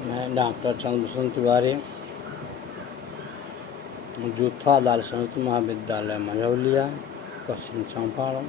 मैं डॉक्टर चंद्रभूषण तिवारी, जूथा लाल संस्कृत महाविद्यालय मझौलिया, पश्चिम चंपारण।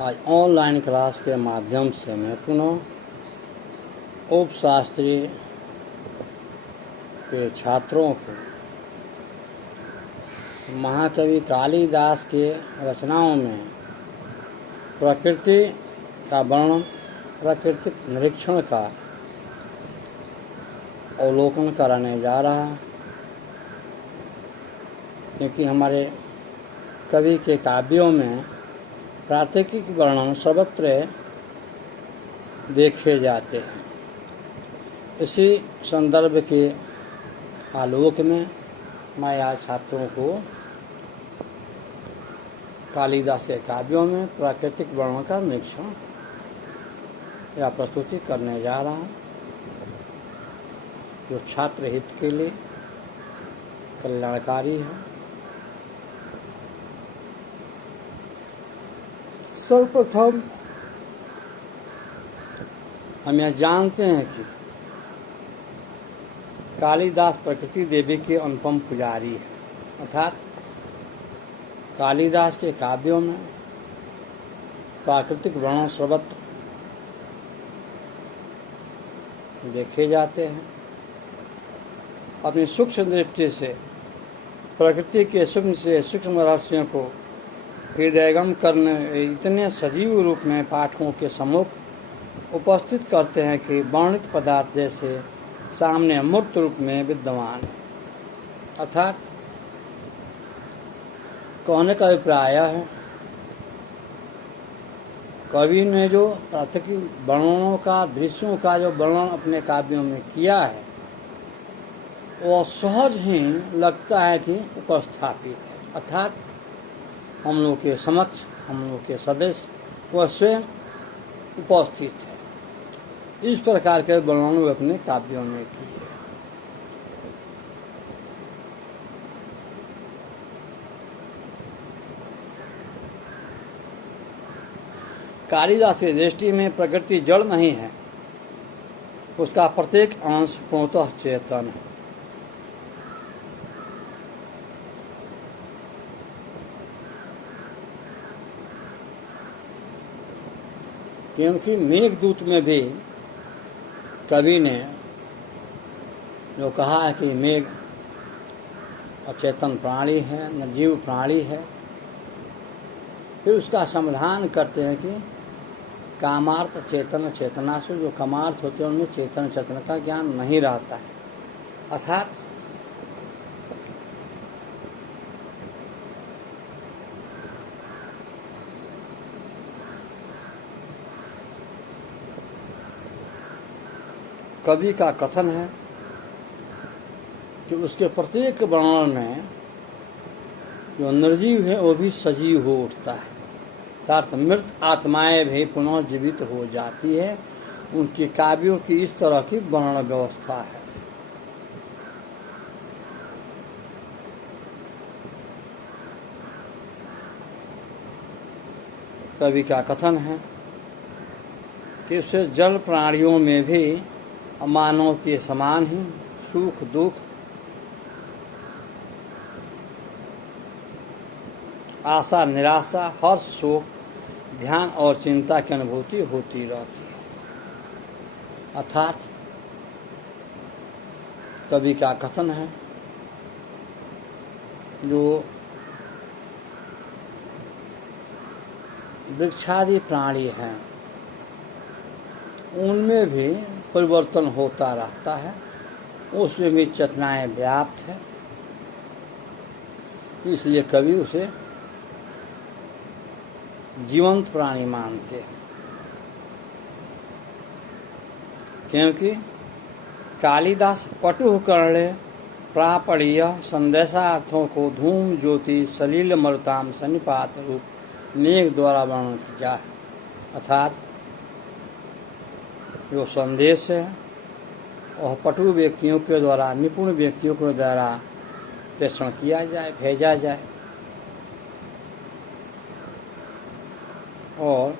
आज ऑनलाइन क्लास के माध्यम से मैं पुनः उपशास्त्री के छात्रों को महाकवि कालिदास के रचनाओं में प्रकृति का वर्णन, प्राकृतिक निरीक्षण का अवलोकन कराने जा रहा है, क्योंकि हमारे कवि के काव्यों में प्राकृतिक वर्णन सर्वत्र देखे जाते हैं। इसी संदर्भ के आलोक में मैं आज छात्रों को कालिदास के काव्यों में प्राकृतिक वर्णन का निरीक्षण या प्रस्तुति करने जा रहा हूँ, जो छात्र हित के लिए कल्याणकारी है। सर्वप्रथम हम यह जानते हैं कि कालिदास प्रकृति देवी के अनुपम पुजारी है, अर्थात कालिदास के काव्यों में प्राकृतिक वर्णन सर्वत्र देखे जाते हैं। अपनी सूक्ष्म दृष्टि से प्रकृति के सूक्ष्म से सूक्ष्म रहस्यों को हृदयगम करने इतने सजीव रूप में पाठकों के सम्मुख उपस्थित करते हैं कि वर्णित पदार्थ जैसे सामने मूर्त रूप में विद्यमान है। अर्थात कहने का अभिप्राय है, कवि ने जो प्राकृतिक वर्णनों का, दृश्यों का जो वर्णन अपने काव्यों में किया है, वह सहज ही लगता है कि उपस्थापित है। अर्थात हम लोग के समक्ष, हम लोग के सदस्य वह स्वयं उपस्थित है। इस प्रकार के वर्णन वे अपने काव्यों में किए। कालिदास की दृष्टि में प्रकृति जड़ नहीं है, उसका प्रत्येक अंश पूर्णतः चेतन है। क्योंकि मेघदूत में भी कवि ने जो कहा है कि मेघ अचेतन प्राणी है, निर्जीव प्राणी है, फिर उसका समाधान करते हैं कि कामार्थ चेतन चेतनासु, जो कामार्थ होते हैं उनमें चेतन चेतन का ज्ञान नहीं रहता है। अर्थात कवि का कथन है कि उसके प्रत्येक वर्णन में जो निर्जीव है वो भी सजीव हो उठता है, अर्थात मृत आत्माएं भी पुनः जीवित हो जाती है। उनके काव्यों की इस तरह की वर्णन व्यवस्था है। कवि का कथन है कि उससे जल प्राणियों में भी मानव के समान ही सुख दुख, आशा निराशा, हर्ष शोक, ध्यान और चिंता की अनुभूति होती रहती है। अर्थात कवि का कथन है, जो वृक्षादि प्राणी हैं उनमें भी परिवर्तन होता रहता है, उसमें भी चेतनाएं व्याप्त है। इसलिए कवि उसे जीवंत प्राणी मानते हैं, क्योंकि कालिदास पटुः कर्णे प्रापणीय संदेशार्थों को धूम ज्योति सलील मरुताम सन्निपात रूप मेघ द्वारा वर्णन किया है। अर्थात जो संदेश है वह पटु व्यक्तियों के द्वारा, निपुण व्यक्तियों के द्वारा प्रेषण किया जाए, भेजा जाए, और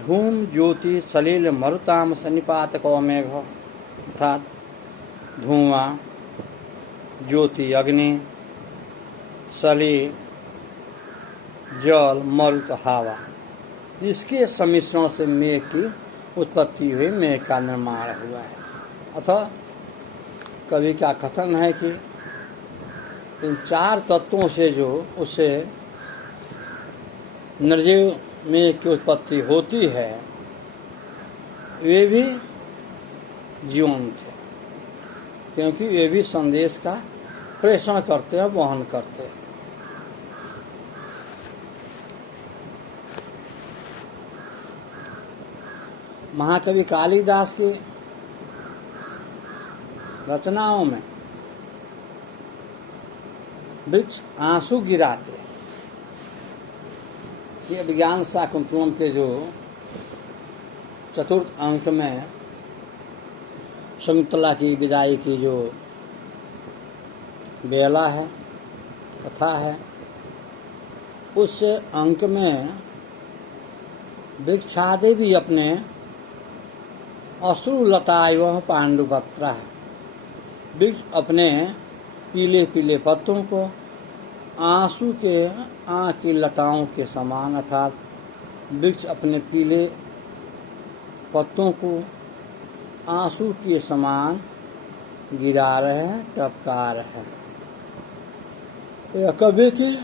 धूम ज्योति सलिल मरुताम सन्निपात को मेघ, अर्थात धुआं, ज्योति अग्नि, सलील, जल, मरुत, हवा, इसके सम्मिश्रण से मेघ की उत्पत्ति हुई, मेघ का निर्माण हुआ है। अतः कवि का कथन है कि इन चार तत्वों से जो उससे निर्जीव मेघ की उत्पत्ति होती है, वे भी जीवंत थे, क्योंकि वे भी संदेश का प्रेषण करते हैं, वहन करते हैं। महाकवि कालिदास की रचनाओं में वृक्ष आंसू गिराते, ये विज्ञान शाकुंतलम के जो चतुर्थ अंक में शकुंतला की विदाई की जो बेला है, कथा है, उस अंक में वृक्षादि भी अपने अश्रुलतायः पांडुपत्रा, वृक्ष अपने पीले पीले पत्तों को आंसू के आँख की लताओं के समान, अर्थात वृक्ष अपने पीले पत्तों को आंसू के समान गिरा रहे हैं, टपका रहे हैं। यह कवि की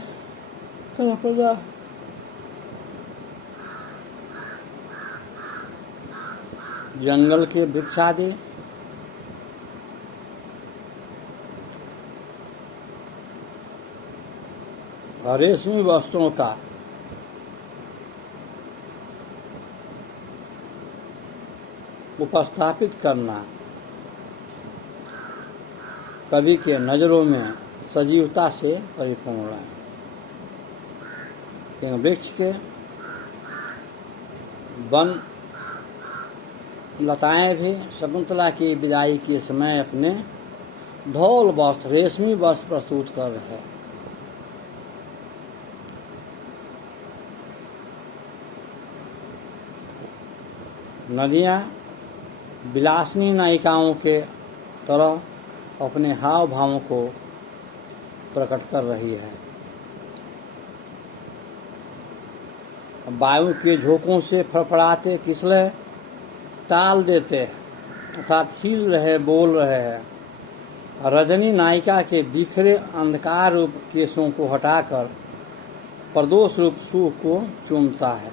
कल्पना। जंगल के वृक्षादि रेशमी वस्त्रों का उपस्थापित करना कवि के नजरों में सजीवता से परिपूर्ण है। वृक्ष के वन लताएं भी शकुंतला की विदाई के समय अपने धौल वस्त्र, रेशमी वस्त्र प्रस्तुत कर रहे हैं। नदियाँ विलासिनी नायिकाओं के तरह अपने हाव भावों को प्रकट कर रही है। वायु के झोंकों से फड़फड़ाते किसले ताल देते हैं, अर्थात हिल रहे, बोल रहे हैं। रजनी नायिका के बिखरे अंधकार रूप केशों को हटाकर प्रदोष रूप सुख को चूमता है।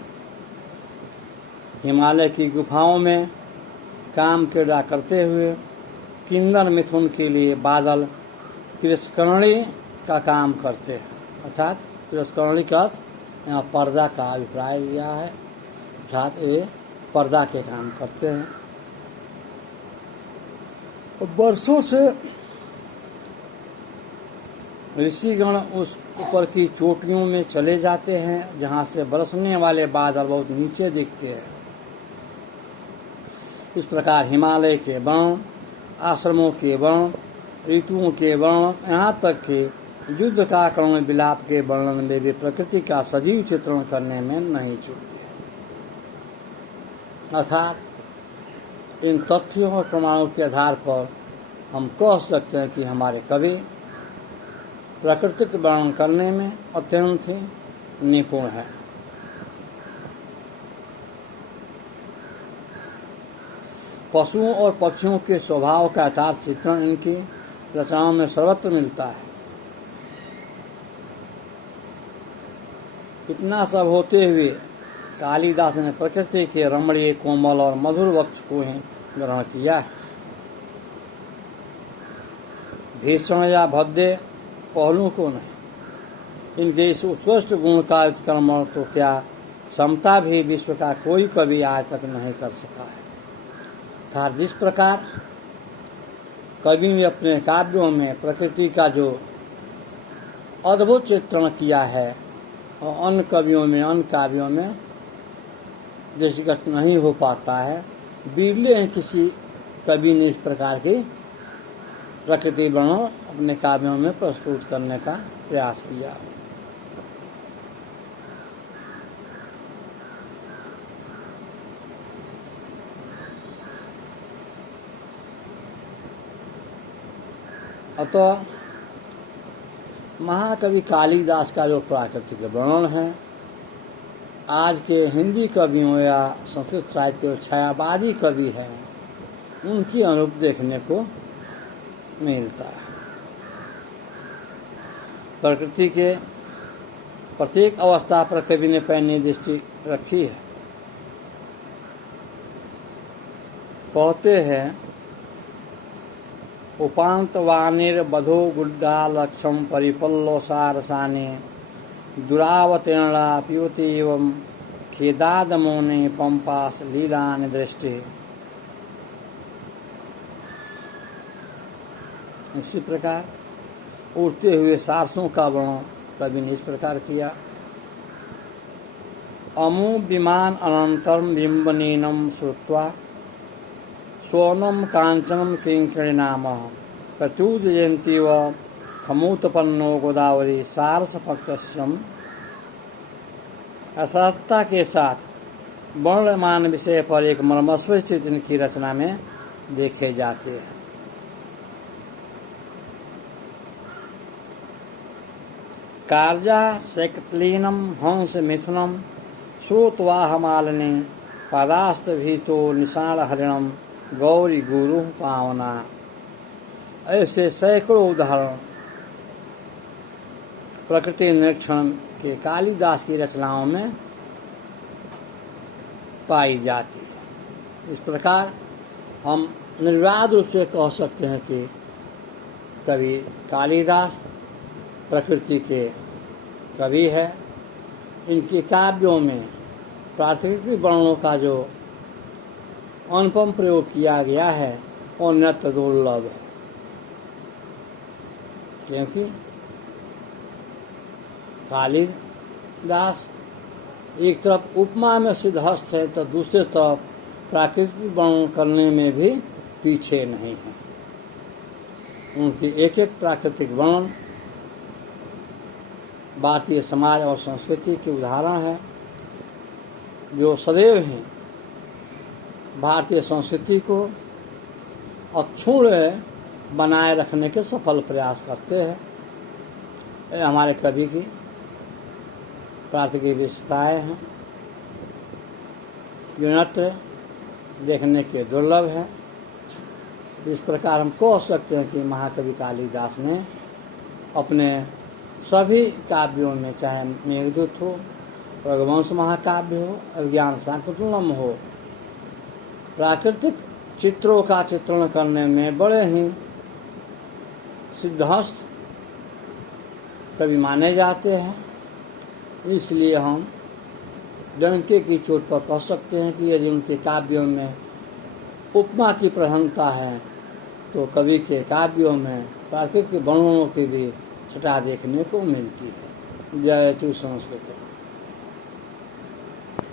हिमालय की गुफाओं में काम क्रीड़ा करते हुए किन्नर मिथुन के लिए बादल तिरस्करणी का काम करते हैं, अर्थात तिरस्करणी का अर्थ यहाँ पर्दा का अभिप्राय लिया है, अर्थात ये पर्दा के काम करते हैं। वर्षों से ऋषिगण उस ऊपर की चोटियों में चले जाते हैं, जहाँ से बरसने वाले बादल बहुत नीचे दिखते हैं। इस प्रकार हिमालय के वर्ण, आश्रमों के वर्ण, ऋतुओं के वर्ण, यहाँ तक कि युद्ध का करुण विलाप के वर्णन में भी प्रकृति का सजीव चित्रण करने में नहीं चूकते। अर्थात इन तथ्यों और प्रमाणों के आधार पर हम कह सकते हैं कि हमारे कवि प्राकृतिक वर्णन करने में अत्यंत ही निपुण है। पशुओं और पक्षियों के स्वभाव का यथार्थ चित्रण इनकी रचनाओं में सर्वत्र मिलता है। इतना सब होते हुए कालिदास ने प्रकृति के रमणीय, कोमल और मधुर वक्ष को ही ग्रहण किया है। भीषण या भद्दे पहलू को नहीं। इनके इस उत्कृष्ट गुण का उत्क्रमण तो क्या समता भी विश्व का कोई कवि आज तक नहीं कर सका है। था जिस प्रकार कवि ने अपने काव्यों में प्रकृति का जो अद्भुत चित्रण किया है, और अन्य कवियों में, अन्य काव्यों में दृष्टिगत नहीं हो पाता है। बिरले हैं किसी कवि ने इस प्रकार की प्रकृति वर्णन अपने काव्यों में प्रस्तुत करने का प्रयास किया। अतः महाकवि कालिदास का जो प्राकृतिक वर्णन है, आज के हिंदी कवियों या संस्कृत साहित्य के छायावादी कवि हैं, उनकी अनुरूप देखने को मिलता है। प्रकृति के प्रत्येक अवस्था पर कवि ने पैनी दृष्टि रखी है। कहते हैं, उपांतवानिर्बधो गुड्डा लक्षम परिपल्लो सारसाने दुरावतीर्णा पिबति एवं खेदादमोने पंपास लीलानि दृष्टि। उसी प्रकार उड़ते हुए सारसों का वर्णन कवि ने इस प्रकार किया। अमु विमान अनंतरम बिंबनीनम श्रुत्वा सोनम कांचनम किंकरी नाम प्रचुदयन्ती व खमूतपन्नो गोदावरी सारसपक्षम। यथार्थता के साथ वर्णमान विषय पर एक मर्मस्पद चित्र की रचना में देखे जाते हैं। कार्या शैकतलीनम हंस मिथुनम श्रोतवाहमालिनी पदास्त भीतो निशाल हरिणम गौरी गुरु पावना। ऐसे सैकड़ों उदाहरण प्रकृति निरीक्षण के कालिदास की रचनाओं में पाई जाती है। इस प्रकार हम निर्विवाद रूप से कह सकते हैं कि कवि कालिदास प्रकृति के कवि है। इनके काव्यों में प्राकृतिक वर्णों का जो अनुपम प्रयोग किया गया है वो अन्यत्र दुर्लभ है, क्योंकि कालिदास एक तरफ उपमा में सिद्धहस्त है तो दूसरे तरफ प्राकृतिक वर्णन करने में भी पीछे नहीं है। उनकी एक एक प्राकृतिक वर्णन भारतीय समाज और संस्कृति के उदाहरण है, जो सदैव हैं भारतीय संस्कृति को अक्षुण्ण बनाए रखने के सफल प्रयास करते हैं। ये हमारे कवि की प्राकृतिक विशेषताएं हैं, जो अन्यत्र देखने के दुर्लभ है। इस प्रकार हम कह सकते हैं कि महाकवि कालिदास ने अपने सभी काव्यों में, चाहे मेघदूत हो, रघुवंश महाकाव्य हो, अभिज्ञान शाकुंतलम हो, प्राकृतिक चित्रों का चित्रण करने में बड़े ही सिद्धहस्त कवि माने जाते हैं। इसलिए हम डंके की चोट पर कह सकते हैं कि यदि उनके काव्यों में उपमा की प्रधानता है तो कवि के काव्यों में प्राकृतिक वर्णनों की भी छटा देखने को मिलती है। जय तु संस्कृत।